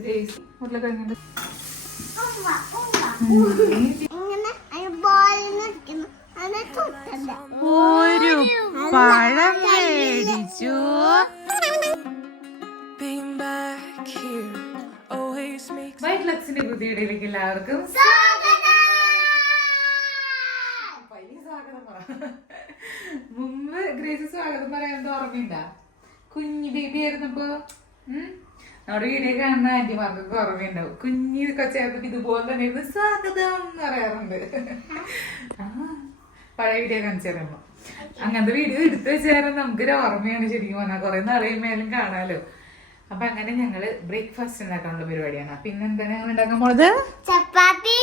Grace ഉരുളക്കിഴങ്ങിന്റെ ഒരു പഴം മേടിച്ചു. വൈറ്റ് ലക്സിന്റെ പുതിയയിലേക്ക് എല്ലാവർക്കും സ്വാഗതം. മുമ്പ് ഗ്രേസ് സ്വാഗതം പറയാൻ ഓർമ്മയുണ്ട? കുഞ്ഞു ബേബി ആയിരുന്നപ്പോ നമ്മുടെ വീഡിയോ കാണുന്ന ആന്റിമാർക്കൊക്കെ ഓർമ്മയുണ്ടാവും. കുഞ്ഞു കൊച്ചായപ്പോ ഇതുപോലെ തന്നെ സ്വാഗതം എന്ന് പറയാറുണ്ട്. പഴയ വീഡിയോ കാണിച്ചു തരുമ്പോ അങ്ങനത്തെ വീഡിയോ എടുത്തു വെച്ചാലും നമുക്കൊരു ഓർമ്മയാണ്. ശരിക്കും പറഞ്ഞാൽ കുറെ നാളെയുമേലും കാണാലോ. അപ്പൊ അങ്ങനെ ഞങ്ങള് ബ്രേക്ക്ഫാസ്റ്റ് ഉണ്ടാക്കാനുള്ള പരിപാടിയാണ്. പിന്നെ എന്താണ് ഞങ്ങൾ ഉണ്ടാക്കാൻ പോണത്? ചപ്പാത്തി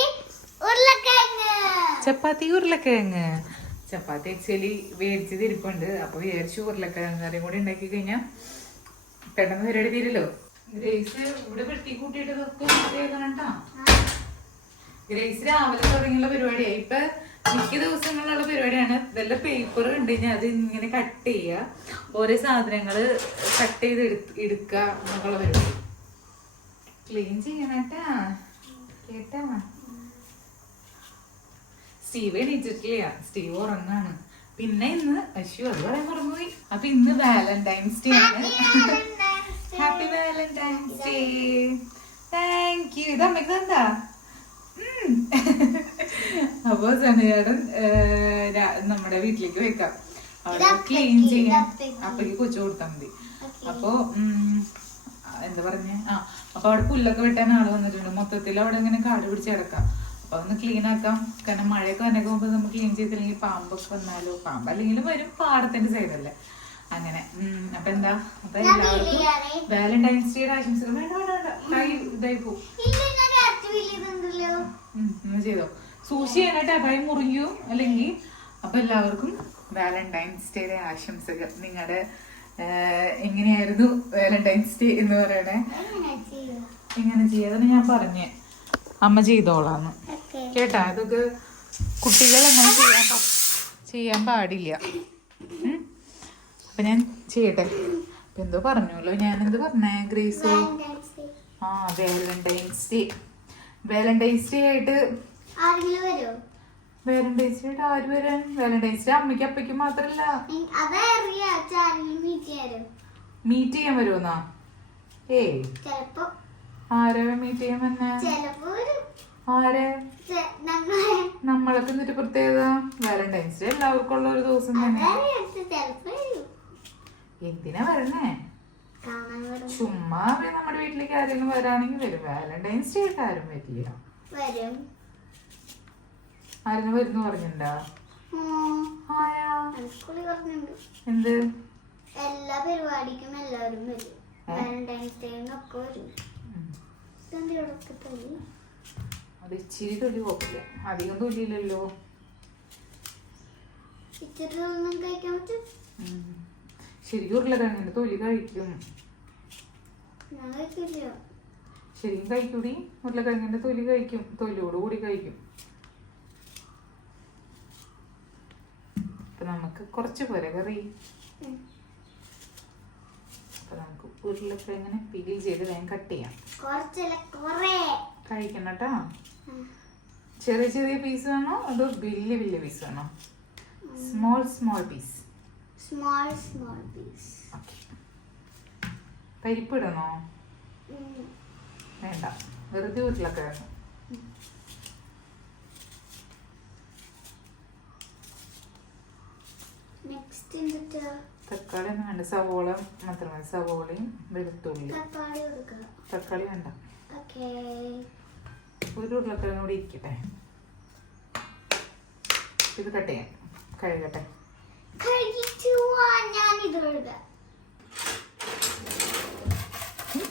ഉരുളക്കിഴങ്ങ്. ചപ്പാത്തി ആക്ച്വലി വേടിച്ചത് ഇരിപ്പുണ്ട്. അപ്പൊ വിചാരിച്ചു ഉരുളക്കിഴങ്ങ് കറിയും കൂടി ഉണ്ടാക്കി കഴിഞ്ഞാൽ പെട്ടെന്ന് പരിപാടി തീരല്ലോ. ഗ്രേസ് ഇവിടെ വെട്ടി കൂട്ടിയിട്ട് കേട്ടോ. ഗ്രേസ് രാവിലെ തുടങ്ങിയുള്ള പരിപാടിയായി. ഇപ്പൊ മിക്ക ദിവസങ്ങളിലുള്ള പരിപാടിയാണ്. വല്ല പേപ്പർ ഉണ്ട് കഴിഞ്ഞാൽ അത് ഇങ്ങനെ കട്ട് ചെയ്യുക, ഓരോ സാധനങ്ങള് കട്ട് ചെയ്ത് എടുക്കുക എന്നുള്ള പരിപാടി. ക്ലീൻ ചെയ്യണട്ടാ കേട്ടാ. സ്റ്റീവ് എണീറ്റിട്ടില്ല, സ്റ്റീവ് ഉറങ്ങാണ്. പിന്നെ ഇന്ന് അശ്വ അത് പറയാൻ മറന്നുപോയി. അപ്പൊ ഇന്ന് വാലന്റൈൻസ് ഡേ ആണ്. Happy Valentine's Day. Thank you. ഇത് അമ്മയ്ക്ക് എന്താ? അപ്പൊ സനയേടൻ നമ്മുടെ വീട്ടിലേക്ക് വെക്കാം. അവിടെ ക്ലീൻ ചെയ്യാൻ അപ്പക്ക് കൊച്ചു കൊടുത്താൽ മതി. അപ്പൊ എന്താ പറഞ്ഞ അപ്പൊ അവിടെ പുല്ലൊക്കെ വെട്ടാൻ ആള് വന്നിട്ടുണ്ട്. മൊത്തത്തിൽ അവിടെ ഇങ്ങനെ കാട് പിടിച്ച് കിടക്കാം. അപ്പൊ ഒന്ന് ക്ലീൻ ആക്കാം. കാരണം മഴയൊക്കെ വന്നൊക്കെ മുമ്പ് നമുക്ക് ക്ലീൻ ചെയ്തില്ലെങ്കിൽ പാമ്പൊക്കെ വന്നാലോ, പാമ്പ് അല്ലെങ്കിലും വരും, പാടത്തിന്റെ സൈഡല്ലേ അങ്ങനെ. അപ്പൊ എന്താ, അപ്പൊ എല്ലാവർക്കും വാലന്റൈൻസ് ഡേ ആശംസകൾ. വേണ്ട വേണ്ട വേണ്ട, കൈ ഇതായി പോകും. ചെയ്തോ സൂക്ഷി ചെയ്യാനായിട്ട് കൈ മുറിയൂ അല്ലെങ്കിൽ. അപ്പൊ എല്ലാവർക്കും വാലന്റൈൻസ് ഡേ ആശംസകൾ. നിങ്ങളുടെ എങ്ങനെയായിരുന്നു വാലന്റൈൻസ് ഡേ എന്ന് പറയണേ? എങ്ങനെ ചെയ്യാതെ ഞാൻ പറഞ്ഞേ, അമ്മ ചെയ്തോളാന്ന് കേട്ടാ. ഇതൊക്കെ കുട്ടികൾ എങ്ങനെ ചെയ്യാൻ പാടില്ല. അപ്പൊ ഞാൻ ചെയ്യട്ടെ. അപ്പൊ എന്തോ പറഞ്ഞല്ലോ, ഞാനെന്ത് പറഞ്ഞേ grace? Valentine's day. Valentine's day ആയിട്ട് വാലന്റൈൻസ് ഡേ ആര് വരാൻ? വാലന്റൈൻസ് ഡേ അമ്മയ്ക്ക് അപ്പയ്ക്ക് മാത്രല്ല, മീറ്റ് ചെയ്യാൻ വരുമെന്നാ? ആരെ മീറ്റ് ചെയ്യാൻ വന്നെ? ആരെ? നമ്മളൊക്കെ എന്നിട്ട് പ്രത്യേകത വാലന്റൈൻസ് ഡേ എല്ലാവർക്കും ഉള്ള ഒരു ദിവസം തന്നെ. എന്തിനാ വരണേ? ചുമ്മാ നമ്മുടെ വീട്ടിലേക്ക് ആരെങ്കിലും വരാണെങ്കിൽ വരും. വാലന്റൈൻസ് ഡേ ആയിട്ട് ആരും വരില്ല. ആരെങ്കിലും വരുന്നു പറഞ്ഞിട്ടുണ്ടാ? എന്ത് എല്ലാ പരിപാടിക്കും എല്ലാവരും വരും. വാലന്റൈൻസ് ഡേനൊക്കെ വരും. അത് ഇച്ചിരി തൊലി കുഴപ്പമില്ല, അധികം തൊലിയില്ലല്ലോ. കഴിക്കാൻ പറ്റും. ശരിക്കും ഉരുളക്കിഴങ്ങിന്റെ തൊലി കഴിക്കും. ശരിക്കും കഴിക്കൂടി, ഉരുളക്കിഴങ്ങിന്റെ തൊലി കഴിക്കും, തൊലിയോട് കൂടി കഴിക്കും. അപ്പൊ നമുക്ക് കുറച്ച് പോരെ കറി. അപ്പൊ നമുക്ക് ഉരുളക്കിഴങ്ങിനെ പീൽ ചെയ്ത് വേഗം കട്ട് ചെയ്യാം. കഴിക്കണം കേട്ടോ. ചെറിയ ചെറിയ പീസ് വേണോ അതോ വലിയ വലിയ പീസ് വേണോ? Small piece. പരിപ്പ് ഇടണോ? വേണ്ട, വെറുതെ ഉരുളക്കിഴങ്ങ്. തക്കാളി ഒന്നും വേണ്ട, സവോള മാത്രം മതി. സവോളയും വെളുത്തുള്ളി. തക്കാളി വേണ്ട. ഒരു ഉരുളക്കിഴങ്ങ് കൂടി ഇരിക്കട്ടെ. ഇത് കട്ട് ചെയ്യാം, കഴുകട്ടെ.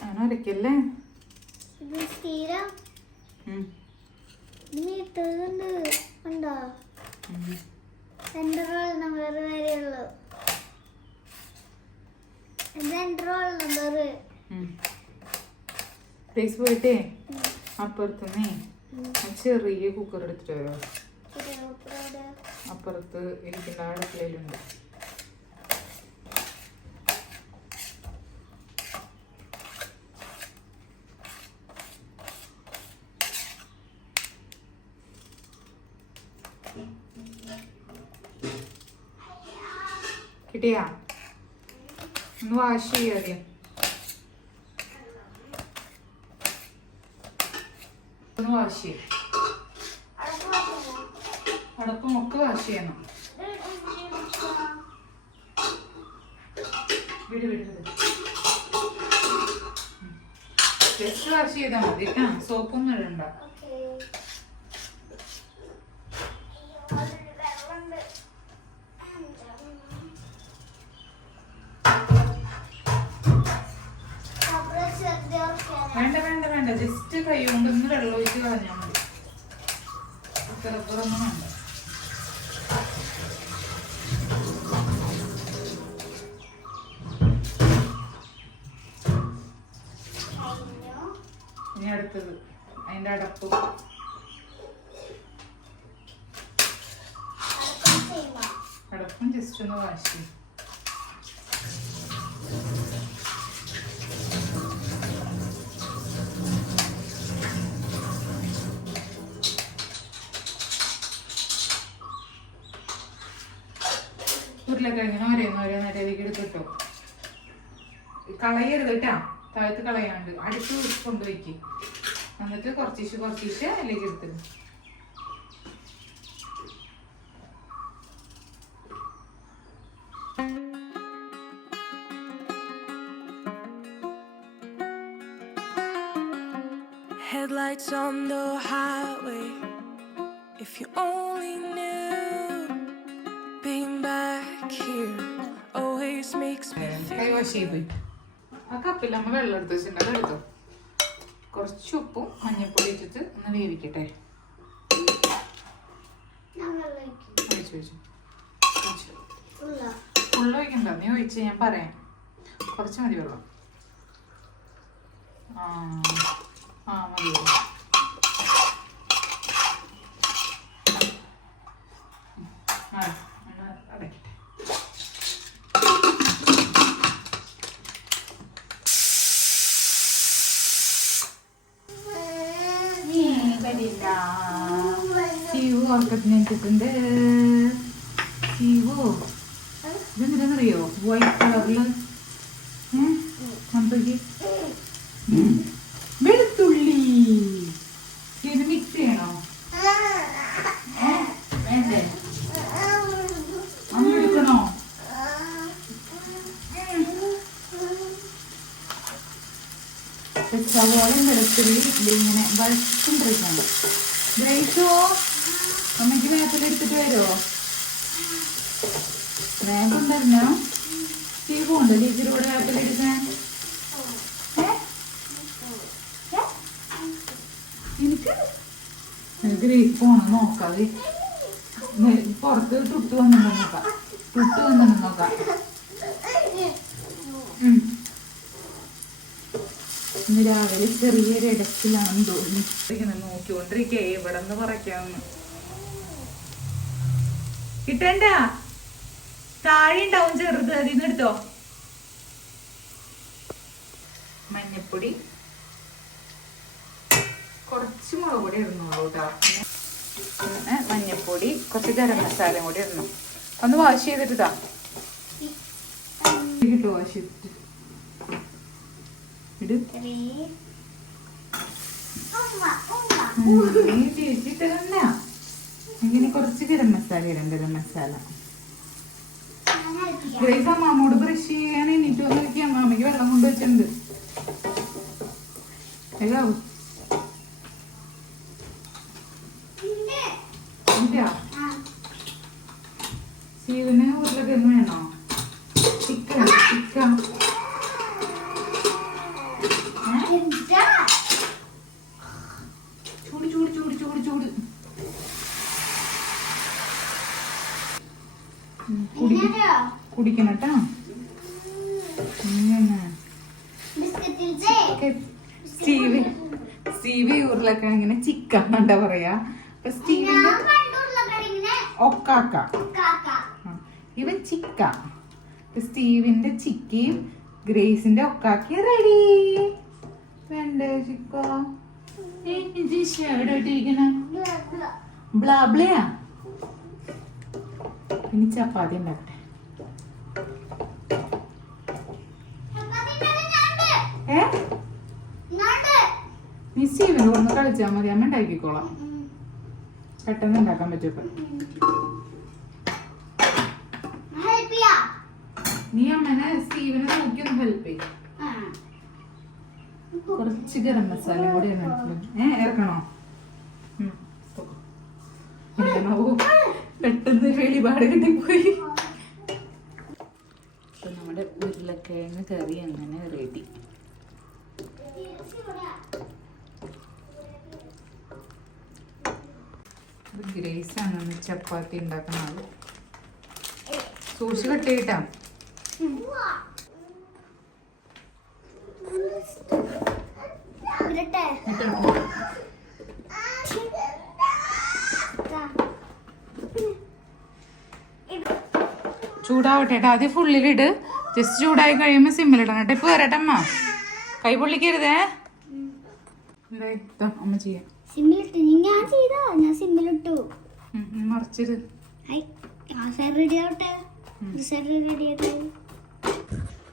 അങ്ങനെ ഉരക്കല്ലേ? പോയിട്ടേ അപ്പുറത്തുനിന്നേ ചെറിയ കുക്കർ എടുത്തിട്ട് വരോ? അപ്പുറത്ത് ഇരിക്കുന്ന അടുക്കളയിലുണ്ട്. കിട്ടിയാ? ഒന്ന് വാഷ് ചെയ്യാതെ. ഒന്ന് വാഷ് ചെയ്യും. അടപ്പും ഒക്കെ വാഷ് ചെയ്യണം. വിട് വിട് വിട്. ജസ്റ്റ് വാഷ് ചെയ്താൽ മതി കേട്ടാ, സോപ്പൊന്നും ഇടണ്ട. വേണ്ട വേണ്ട വേണ്ട, ജസ്റ്റ് കൈ കൊണ്ടൊന്ന് വെള്ളം ഒഴിച്ച് കളഞ്ഞാൽ മതി. റബ്ബറൊന്നും വേണ്ട. ഇനി അടുത്തത് അതിന്റെ അടപ്പ്. അടപ്പും ജസ്റ്റ് ഒന്ന് വാഷ് ചെയ്യും. ഉരുളക്കിഴങ്ങിന് ഓരോന്നോരോന്നരയിലേക്ക് എടുത്തിട്ടോ. കളയരുത് കേട്ടാ, താഴത്ത് കളയാണ്ട് അടുത്ത് കൊണ്ടുവയ്ക്ക്. എന്നിട്ട് കുറച്ചിച്ച് അതിലേക്ക് എടുത്തിട്ട്. Headlights on the highway. If you only knew, being back here always makes me feel. കൈ വാഷ് ചെയ്ത് ആ കപ്പിൽ നമ്മൾ വെള്ളം എടുത്ത് വെച്ചിട്ടുണ്ട്, അതെടുത്തോ. കുറച്ച് ഉപ്പും മഞ്ഞപ്പൊടി ഇട്ടിട്ട് ഒന്ന് വേവിക്കട്ടെ. ഫുള്ള് ഒഴിക്കണ്ട, നീ ഒഴിച്ച് ഞാൻ പറയാം. കുറച്ച് മതി വെള്ളം. മതി. അടയ്ക്കട്ടെ. ഓർക്കത്തിനെത്തിട്ടുണ്ട്. ഇതെന്തിനാന്നറിയോ? വൈറ്റ് കളറില് വെളുത്തുള്ളി. ഇത് മിക്സ് ചെയ്യണോ? വേണ്ടേ? അമ്മ എടുക്കണോ? സവോളയും വെളുത്തുള്ളി ഇങ്ങനെ വഴക്കൊണ്ടിരിക്കണം. ഗ്രേസോ, അമ്മയ്ക്ക് വേപ്പിലെടുത്തിട്ട് വരുമോ? വേപ്പുണ്ടല്ലോ. ചീവുണ്ടോ ടീച്ചറോട് വേപ്പിലെടുക്കാൻ? എനിക്ക് ഗ്രേസ് പോണം നോക്കാം. പുറത്ത് തുട്ട് വന്നിട്ടുണ്ടോ നോക്കാം. തുട്ട് വന്നിട്ടുണ്ടോ നോക്കാം. ഇന്ന് രാവിലെ ചെറിയൊരു ഇടത്തിലാണെന്ന് തോന്നുന്നു. നോക്കിക്കൊണ്ടിരിക്കേ ഇവിടെ നിന്ന് പറയ്ക്കാന്ന്. കിട്ടണ്ട, താഴെ ഉണ്ടാവും ചെറുത്, അതിന്ന് എടുത്തോ. മഞ്ഞപ്പൊടി, കുറച്ച് മുളക് പൊടി ഇടുന്നുള്ളൂ കേട്ടോ. പിന്നെ മഞ്ഞപ്പൊടി, കുറച്ച് ഗരം മസാലയും കൂടി ഇടണം. ഒന്ന് വാഷ് ചെയ്തിട്ടാ കിട്ടോ. വാഷ് ചെയ്തിട്ട് ചേച്ചിട്ട് തന്നെ ഇങ്ങനെ കുറച്ച് ഗരം മസാല ഇടാം. ഗരം മസാല. ഗ്രേസ് അമ്മാമ്മോട് ബ്രഷ് ചെയ്യാൻ എണീറ്റ് വന്ന് നോക്കി. അമ്മാമ്മയ്ക്ക് വെള്ളം കൊണ്ട് വെച്ചിട്ടുണ്ട്. ഹലോ ശിവന് ഉരുളക്കിഴങ്ങ് വേണോ? ചിക്കൻ ചിക്കൻ ചൂട് ചൂട് ചൂട് ചൂട് ചൂട്. കുടിക്കണം കേട്ടോ. സ്റ്റീവി ഉരുളക്കിഴങ്ങിനെ ചിക്കൻ എന്താ പറയാ? അപ്പൊ സ്റ്റീവിന്റെ ഒക്കാക്ക, ഇവൻ ചിക്ക. സ്റ്റീവിന്റെ ചിക്കയും ഗ്രേസിന്റെ ഒക്കാക്കിയും റെഡി. വേണ്ടേ ചിക്ക? എവിടെ ഇട്ടിരിക്കണ? ബ്ലാബ്ലയാ. ഇനി ചപ്പാത്തി ഉണ്ടാക്കട്ടെ. ഏ നീ സ്റ്റീവിന് ഒന്ന് കളിച്ചാൽ മതി, അമ്മ ഉണ്ടാക്കിക്കോളാം. പെട്ടെന്ന് ഉണ്ടാക്കാൻ പറ്റും. നീ അമ്മനെ സ്റ്റീവിനെ നോക്കി ഒന്ന് ഹെൽപ്പ് ചെയ്യും. കുറച്ച് ഗരം മസാല കൂടി ഇറക്കണോ? പെട്ടെന്ന് വെളിപാട് കിട്ടിപ്പോയി. അപ്പൊ നമ്മുടെ ഉരുളക്കിഴങ്ങ് കറി അങ്ങനെ റെഡി. ഗ്രേസ് ആണ് ചപ്പാത്തി ഉണ്ടാക്കണ ആള്. സൂക്ഷിച്ച് കട്ടിയിട്ടാ. ചൂടാവട്ടെ കേട്ടോ. ആദ്യം ഫുള്ളിലിട്. ജസ്റ്റ് ചൂടായി കഴിയുമ്പോ സിമ്മിലിടണം കേട്ടോ. ഇപ്പൊ വരട്ടമ്മ, കൈ പൊള്ളിക്കരുതേ. അമ്മ ചെയ്യാം. മറിച്ചിട്ട്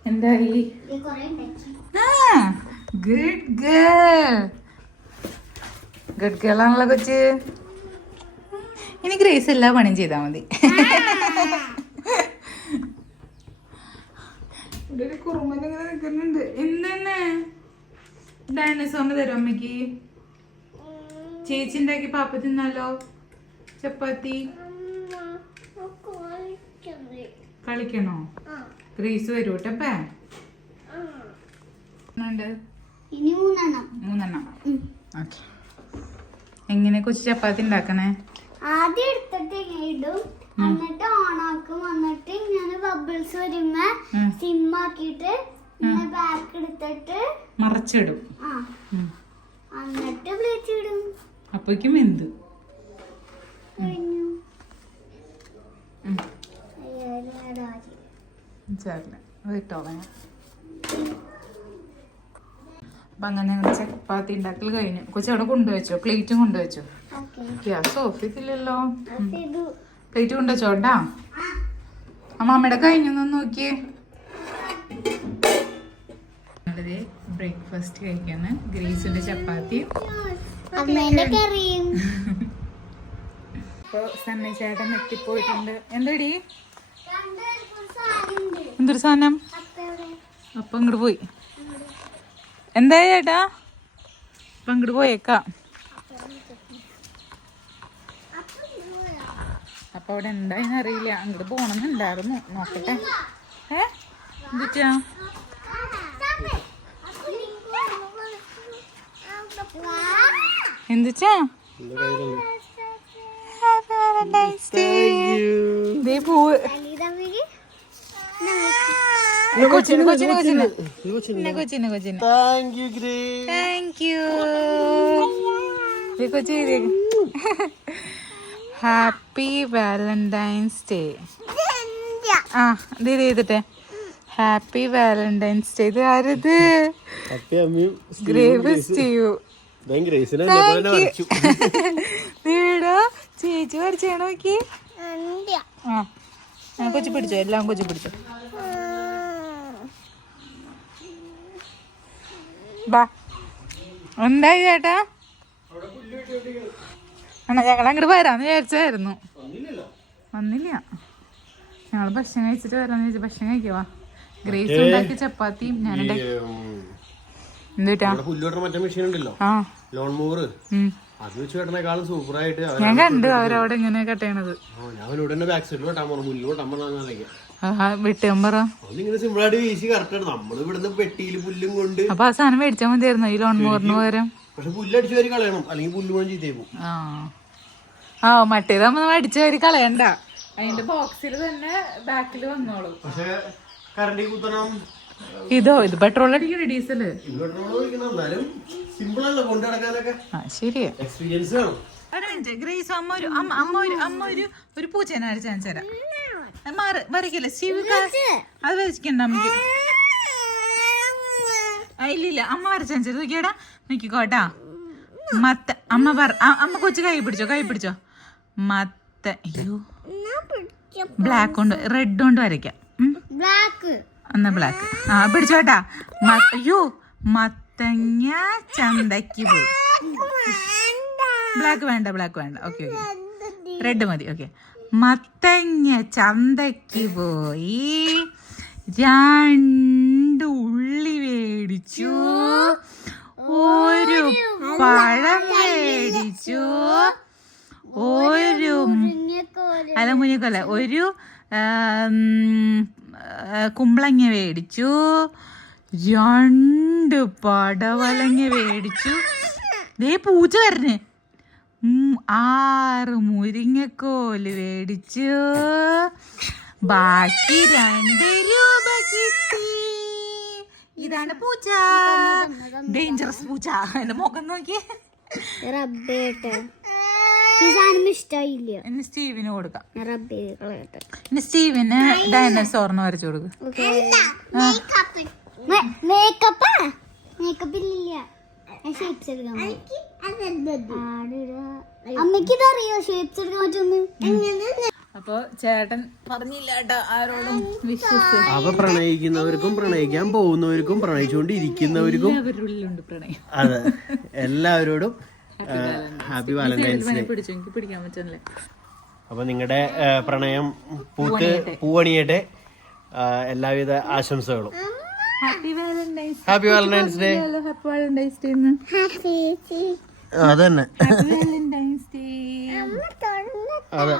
എന്തായി? Good girl. ഗുഡ് ഗേൾ ആണല്ലോ കൊച്ച്. ഇനി ഗ്രേസ് എല്ലാ പണിയും ചെയ്താൽ മതി. ഇവിടെ ഒരു കുറുമ്പലിങ്ങനെ നിൽക്കുന്നുണ്ട്. എന്തെന്നെ ഡൈനസോറിന് തരും അമ്മയ്ക്ക്? ചേച്ചി ഉണ്ടാക്കി പാപ്പ തിന്നാലോ ചപ്പാത്തി? കളിക്കണോ? ഗ്രേസ് വരൂട്ടപ്പേ. മൂന്നെണ്ണം. ഓക്കെ. എങ്ങനെ കൊച്ചു ചപ്പാത്തി ഉണ്ടാക്കണേ? ആദ്യം എടുത്തിട്ട് ഇടും, എന്നിട്ട് ഓണാക്കും, എന്നിട്ട് ഇങ്ങനെ ബബിൾസ് വരുമ്പോ സിമ്മാക്കിട്ട് ബാക്ക് എടുത്തിട്ട് മറച്ചിടും. എന്നിട്ട് പ്ലേറ്റ് ഇടും. അപ്പോഴേക്കും എന്ത് അപ്പൊ അങ്ങനെ ഞങ്ങൾ ചപ്പാത്തി ഉണ്ടാക്കൽ കഴിഞ്ഞു. കൊച്ചു അവിടെ കൊണ്ടുവച്ചോ? പ്ലേറ്റും കൊണ്ടുവച്ചോ? ഗ്യാസ് ഓഫ് ചെയ്തില്ലല്ലോ. പ്ലേറ്റ് കൊണ്ടുവച്ചോട്ടാ. അമ്മയുടെ കഴിഞ്ഞു നോക്കിയേ. വളരെ ബ്രേക്ക്ഫാസ്റ്റ് കഴിക്കാണ്. ഗ്രേസിന്റെ ചപ്പാത്തി, അമ്മേന്റെ കറിയും. ഇപ്പൊ സണ്ണി ചേട്ടൻ എത്തിപ്പോയിട്ടുണ്ട്. എന്താടി? എന്തൊരു സാധനം? അപ്പൊ ഇങ്ങോട്ട് പോയി. എന്താ ചേട്ടാ? അപ്പൊ ഇങ്ങോട്ട് പോയേക്കാം. അപ്പൊ അവിടെ എന്തായെന്ന് അറിയില്ല. അങ്ങോട്ട് പോണമെന്നുണ്ടായിരുന്നു. നോക്കട്ടെ. എന്തിട്ടാ? എന്തിച്ചാ? പൂവ് കൊച്ചിന്. Happy Valentine's Day. ആ ഇത് ചെയ്തിട്ടെ. Happy Valentine's Day. ഇത് ആരത്? Grave Steve. വീടോ ചേച്ചി വരച്ചാണോ നോക്കി? ആ കൊച്ചു പിടിച്ചോ, എല്ലാം കൊച്ചു പിടിച്ചോ. ബാ. എന്തായി ചേട്ടാ? ഞങ്ങൾ അങ്ങോട്ട് വരാന്ന് വിചാരിച്ചായിരുന്നു. വന്നില്ല. ഞങ്ങൾ ഭക്ഷണം കഴിച്ചിട്ട് വരാന്ന് വിചാരിച്ചു. ഭക്ഷണം കഴിക്കുവാ. ഗ്രേസ് ഉണ്ടാക്കി ചപ്പാത്തിയും ഞാനുണ്ടാക്കി. എന്തിട്ടാ? ഞാൻ കണ്ടു അവരവിടെ ഇങ്ങനെ കട്ടയണത്. വെട്ടുമ്പറ. അപ്പൊ ആ സാധനം മേടിച്ചാൽ മതിയായിരുന്നു ഈ ലോൺ മോറിന് പകരം. ആ മറ്റേതാകുമ്പോ നമ്മൾ അടിച്ചു വരി കളയണ്ട. അതിന്റെ ബോക്സിൽ തന്നെ ബാക്കിൽ വന്നോളൂ. ഇതോ ഇത് പെട്രോൾ അടിക്കണ ഡീസല്? ശരിയാ. ഗ്രേസ് അമ്മ ഒരു പൂച്ചേനെ അടിച്ചു തരാം. വരയ്ക്കല്ലേ സ്റ്റീവ്? അത് വരച്ചിക്കണ്ട അമ്മക്ക്. ഇല്ലില്ല അമ്മ വരച്ചു നോക്കിയടാ. നോക്കിക്കോട്ടാ. മത്ത. അമ്മ കൊച്ചു കൈ പിടിച്ചോ. മത്ത. അയ്യോ ബ്ലാക്ക് കൊണ്ട് റെഡ് കൊണ്ട് വരയ്ക്കാം. ബ്ലാക്ക്. എന്നാ ബ്ലാക്ക്. ആ പിടിച്ചോട്ടാ. അയ്യോ മത്തങ്ങ ചന്തയ്ക്ക് പോയി. ബ്ലാക്ക് വേണ്ട, ബ്ലാക്ക് വേണ്ട. ഓക്കെ ഓക്കെ, റെഡ് മതി. ഓക്കെ. മത്തങ്ങ ചന്തയ്ക്ക് പോയി, 2 ഉള്ളി മേടിച്ചു, 1 പഴം മേടിച്ചു, 1 അല്ല മുനിക്കല്ല 1 കുമ്പളങ്ങ മേടിച്ചു, 2 പടവലങ്ങ മേടിച്ചു. ദേ പൂച്ച വരണേ. 6 മുരിങ്ങക്കോല് മേടിച്ചു. ബാക്കി 2 രൂപ കിട്ടി. ഇതാണ് പൂച്ച, ഡേഞ്ചറസ് പൂച്ച. എന്റെ മുഖം നോക്കിയേ. ഇഷ്ടായില്ല. ഇനി സ്റ്റീവിന് കൊടുക്കാം. റബ്ബ് കളയട്ടെ. ഇനി സ്റ്റീവിന് ഡൈനോസോറിന് വരച്ചു കൊടുക്കും. മേക്കപ്പ് ഇല്ല. ഷേപ്സ് എടുക്കാൻ അമ്മക്ക് ഇതറിയോ? ഷേപ്സ് എടുക്കാൻ പറ്റുന്നു. അപ്പൊ ചേട്ടൻ പറഞ്ഞില്ല കേട്ടോ ആരോടും വിശ്വസിച്ച്. അവ പ്രണയിക്കുന്നവർക്കും പ്രണയിക്കാൻ പോകുന്നവർക്കും പ്രണയിച്ചുകൊണ്ടിരിക്കുന്നവർക്കും അവരുള്ളിലുണ്ട് പ്രണയം. അതെ, എല്ലാവരോടും ഹാപ്പി വാലന്റൈൻസ് ഡേ. പിടിച്ചു, എനിക്ക് പിടിക്കാൻ പറ്റുന്നില്ല. അപ്പൊ നിങ്ങളുടെ പ്രണയം പൂവണിയട്ടെ. എല്ലാവിധ ആശംസകളും. Happy Valentine's day. Happy Valentine's day. Happy Valentine's day. അതന്നെ ഹാപ്പി വാലന്റൈൻസ് ഡേ.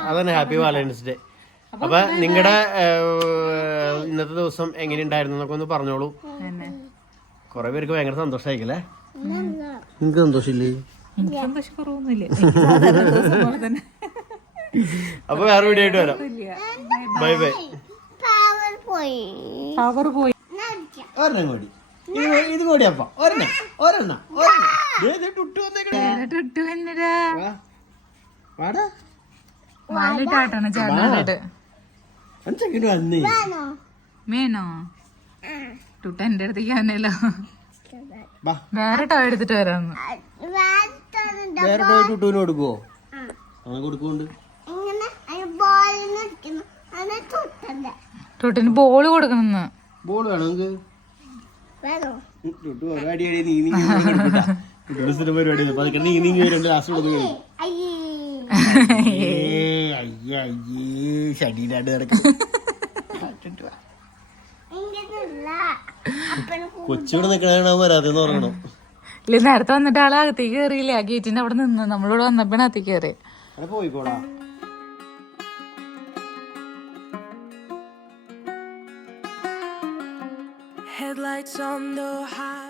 അതന്നെ ഹാപ്പി വാലന്റൈൻസ് ഡേ. അപ്പൊ നിങ്ങളുടെ ഇന്നത്തെ ദിവസം എങ്ങനെ ഉണ്ടായിരുന്നു എന്നൊക്കെ ഒന്ന് പറഞ്ഞോളൂ. കൊറേ പേർക്ക് ഭയങ്കര സന്തോഷമായിക്കല്ലേ? നിങ്ങക്ക് സന്തോഷമില്ലേ? എനിക്ക് സന്തോഷം കുറവൊന്നുമില്ല. അപ്പൊ വേറെ വീഡിയോ ആയിട്ട് വരാം. Bye bye. പവർ പോയി. ഒരെണ്ണം കൂടി, ഇത് കൂടി. അപ്പ ഒരെണ്ണം വാലിട്ടാട്ടാണ് ചേട്ടനായിട്ട്. വന്നേ മേനോ ടുട്ട എന്റെ അടുത്തേക്ക് വന്നല്ലോ. വേറെ ടോ എടുത്തിട്ട് വരാന്ന്. വേറെ ടോയ് ടുട്ടൂന് കൊടുക്കുവോ? അങ്ങനെ കൊടുക്കുന്നുണ്ട്. ടുട്ടിന് ബോള് കൊടുക്കണെന്ന്. ബോൾ വേണോ നിങ്ങക്ക്? ടുട്ടു പരിപാടി പരിപാടി പതുക്കെ നീങ്ങി വരുന്നുണ്ട്. ലാസ്റ്റ് കൊടുക്കുക. ഷടീനാണ്ട് കിടക്കുന്നു. കൊച്ചിവിടെ നിക്കണ വരാതെന്ന് പറയണം. ഇല്ല, നേരത്തെ വന്നിട്ട് ആളെ അകത്തേക്ക് കയറിയില്ല. ആ ഗേറ്റിന്റെ അവിടെ നിന്ന് നമ്മളോട് വന്നപ്പോ അകത്തേക്ക് കയറി. പോയിക്കോളാ. Headlights on the highway.